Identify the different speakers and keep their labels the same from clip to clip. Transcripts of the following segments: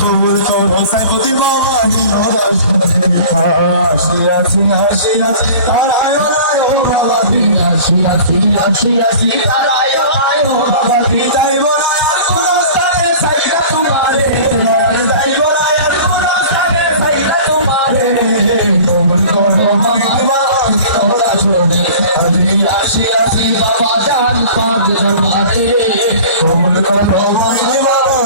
Speaker 1: কবুল তোর হোসেন প্রতি বাবা আসিয়াছি আসিয়াছি তার আয়ো আয়ো বাবা আসিয়াছি আসিয়াছি আসি আসি বাবা জান পাঁচ দরবারে কবুল করো মায়ের বাবা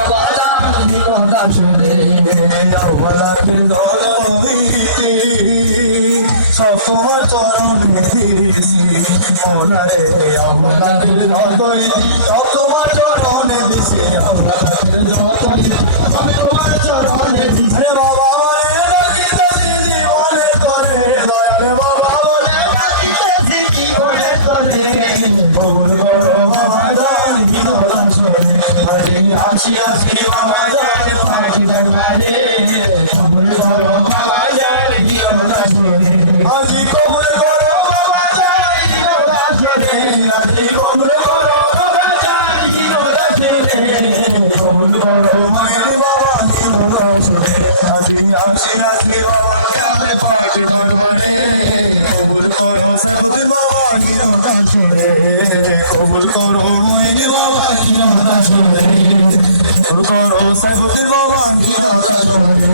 Speaker 1: বাবা সবসময় চরণ দিয়েছি মোনারে আপনাদের যতই সবসময় চরণে দিছি আপনাদের যতই আমি তোমার চরণে বাবা শিয়া শিয়া বাজার মাটি দরবারে কবুল করো বাজার কি অবদান আজি কবুল করো বাজার কি অবদান করে আজি কবুল করো বাজার কি অবদান করে বাবা কি অবদান করে কবুল করো সাথে বাবা কি অবদান করে কবুল করো মায়ের বাবা কি অবদান করে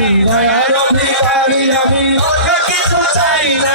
Speaker 1: আমি দয়ার আমি কিছু চাই না